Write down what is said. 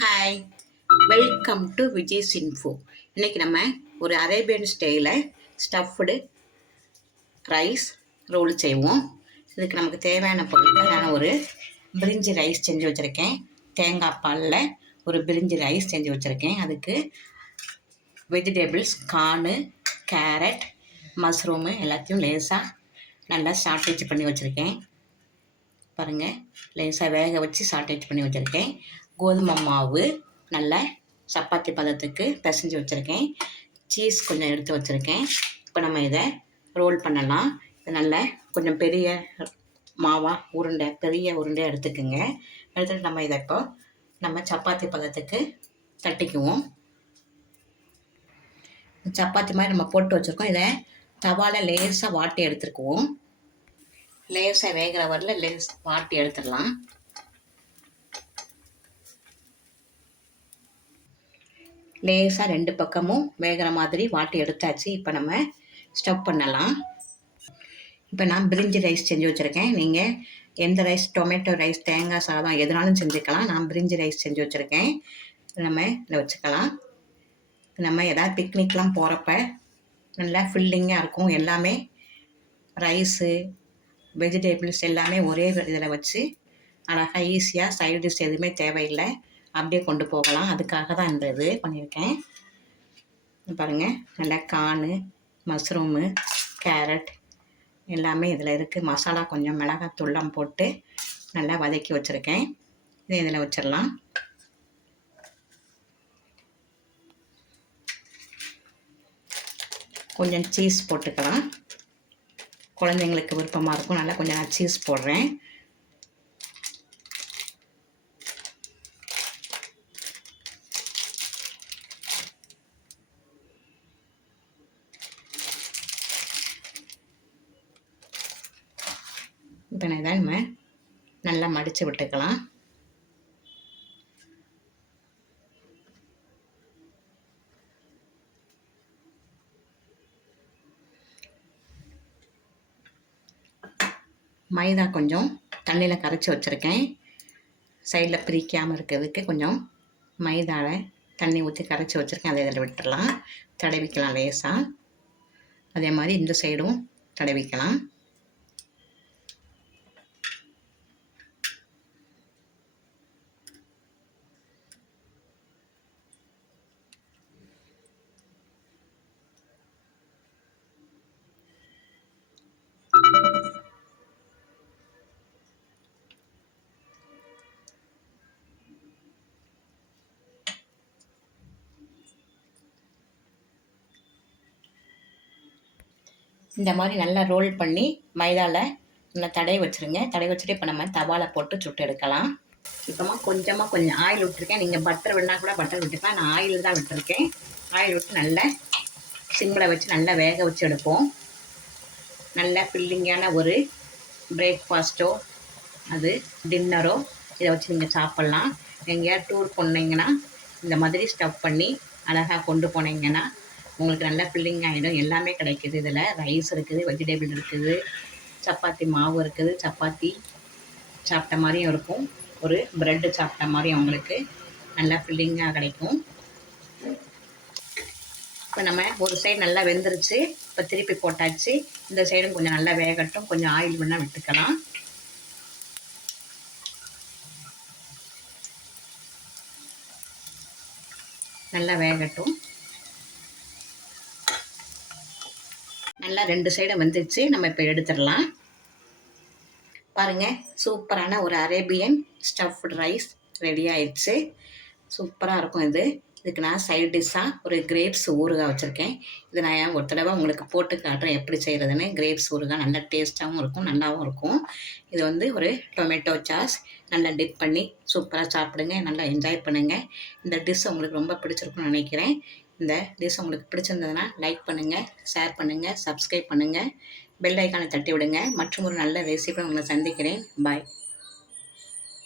Hi, welcome to Vijay's info. இன்றைக்கி நம்ம ஒரு அரேபியன் ஸ்டைலில் ஸ்டஃப்டு ரைஸ் ரோல் செய்வோம். இதுக்கு நமக்கு தேவையான பொருட்கள் நான் ஒரு பிரிஞ்சி ரைஸ் செஞ்சு வச்சுருக்கேன். தேங்காய் பாலில் ஒரு பிரிஞ்சி ரைஸ் செஞ்சு வச்சுருக்கேன். அதுக்கு வெஜிடபிள்ஸ் கார்னு, கேரட், மஷ்ரூமு எல்லாத்தையும் லேசாக நல்லா சாட்டேஜ் பண்ணி வச்சுருக்கேன். பாருங்கள், லேசாக வேக வச்சு சாட்டேஜ் பண்ணி வச்சுருக்கேன். கோதுமை மாவு நல்லா சப்பாத்தி பதத்துக்கு பிசைஞ்சு வச்சுருக்கேன். சீஸ் கொஞ்சம் எடுத்து வச்சுருக்கேன். இப்போ நம்ம இதை ரோல் பண்ணலாம். இது நல்லா கொஞ்சம் பெரிய மாவாக பெரிய உருண்டையாக எடுத்துக்குங்க. எடுத்துகிட்டு நம்ம இதை இப்போ நம்ம சப்பாத்தி பதத்துக்கு தட்டிக்குவோம். சப்பாத்தி மாதிரி நம்ம போட்டு வச்சுருக்கோம். இதை தவாவில் லேசாக வாட்டி எடுத்துக்குவோம். லேசாக வேகிற வரல வாட்டி எடுத்துடலாம். லேசாக ரெண்டு பக்கமும் வேகிற மாதிரி வாட்டி எடுத்தாச்சு. இப்போ நம்ம ஸ்டவ் பண்ணலாம். இப்போ நான் பிரிஞ்சி ரைஸ் செஞ்சு வச்சுருக்கேன். நீங்கள் எந்த ரைஸ், டொமேட்டோ ரைஸ், தேங்காய் சாதம் எதுனாலும் செஞ்சுக்கலாம். நான் பிரிஞ்சி ரைஸ் செஞ்சு வச்சுருக்கேன். நம்ம இதில் வச்சுக்கலாம். நம்ம எதாவது பிக்னிக்லாம் போகிறப்ப நல்லா ஃபில்லிங்காக இருக்கும். எல்லாமே ரைஸு, வெஜிடபிள்ஸ் எல்லாமே ஒரே இதில் வச்சு அழகாக ஈஸியாக சைடு டிஷ் எதுவுமே தேவையில்லை, அப்படியே கொண்டு போகலாம். அதுக்காக தான் இந்த இது பண்ணியிருக்கேன். பாருங்கள், நல்லா கார்னு, மஷ்ரூமு, கேரட் எல்லாமே இதில் இருக்குது. மசாலா கொஞ்சம் மிளகாத்தூள்லாம் போட்டு நல்லா வதக்கி வச்சுருக்கேன். இதை இதில் வச்சிடலாம். கொஞ்சம் சீஸ் போட்டுக்கலாம். குழந்தைங்களுக்கு விருப்பமாக இருக்கும். நல்லா கொஞ்சம் நான் சீஸ் போடுறேன். இப்போ இதை நம்ம நல்லா மடித்து விட்டுக்கலாம். மைதா கொஞ்சம் தண்ணியில் கரைச்சி வச்சுருக்கேன். சைடில் பிரிக்காமல் இருக்கிறதுக்கு கொஞ்சம் மைதாவில் தண்ணி ஊற்றி கரைச்சி வச்சுருக்கேன். அதை இதில் விட்டுடலாம். தடவிக்கலாம் லேசாக. அதே மாதிரி இந்த சைடும் தடவிக்கலாம். இந்த மாதிரி நல்லா ரோல் பண்ணி மைதாவில் நல்லா தடவி வச்சுருங்க. தடவி வச்சுட்டு இப்போ நம்ம தவாவில் போட்டு சுட்டு எடுக்கலாம். இப்போமா கொஞ்சம் ஆயில் விட்டுருக்கேன். நீங்கள் பட்டர் வேணால் கூட பட்டர் விட்டுக்கலாம். நான் ஆயில் தான் விட்டுருக்கேன். ஆயில் விட்டு நல்லா சிம்மில் வச்சு நல்லா வேக வச்சு எடுப்போம். நல்லா ஃபில்லிங்கான ஒரு பிரேக்ஃபாஸ்ட்டோ அது டின்னரோ இதை வச்சு நீங்கள் சாப்பிட்லாம். எங்கேயாவது டூர் போனீங்கன்னா இந்த மாதிரி ஸ்டஃப் பண்ணி அழகாக கொண்டு போனீங்கன்னா உங்களுக்கு நல்லா ஃபில்லிங் ஆகிடும். எல்லாமே கிடைக்கிது. இதில் ரைஸ் இருக்குது, வெஜிடபிள் இருக்குது, சப்பாத்தி மாவு இருக்குது, சப்பாத்தி சாப்பிட்ட மாதிரியும் இருக்கும், ஒரு ப்ரெட்டு சாப்பிட்ட மாதிரியும் உங்களுக்கு நல்லா ஃபில்லிங்காக கிடைக்கும். இப்போ நம்ம ஒரு சைடு நல்லா வெந்துருச்சு. இப்போ திருப்பி போட்டாச்சு. இந்த சைடும் கொஞ்சம் நல்லா வேகட்டும். கொஞ்சம் ஆயில் வேணால் விட்டுக்கலாம். நல்லா வேகட்டும். நல்லா ரெண்டு சைடும் வந்துச்சு. நம்ம இப்போ எடுத்துடலாம். பாருங்கள், சூப்பரான ஒரு அரேபியன் ஸ்டஃப்டு ரைஸ் ரெடி ஆயிடுச்சு. சூப்பராக இருக்கும் இது. இதுக்கு நான் சைடு டிஷ்ஷாக ஒரு கிரேப்ஸ் ஊறுகாய் வச்சுருக்கேன். இது நான் ஒரு தடவை உங்களுக்கு போட்டு காட்டுறேன் எப்படி செய்கிறதுன்னு. கிரேப்ஸ் ஊறுகாய் நல்லா டேஸ்ட்டாகவும் இருக்கும், நல்லாவும் இருக்கும். இது வந்து ஒரு டொமேட்டோ சாஸ் நல்லா டிப் பண்ணி சூப்பராக சாப்பிடுங்க. நல்லா என்ஜாய் பண்ணுங்கள். இந்த டிஷ் உங்களுக்கு ரொம்ப பிடிச்சிருக்குன்னு நினைக்கிறேன். இந்த டிஷ் உங்களுக்கு பிடிச்சிருந்ததுன்னா லைக் பண்ணுங்கள், ஷேர் பண்ணுங்கள், சப்ஸ்கிரைப் பண்ணுங்கள், பெல் ஐக்கானை தட்டி விடுங்க. மற்றும் ஒரு நல்ல ரெசிபியை உங்களை சந்திக்கிறேன். பாய்.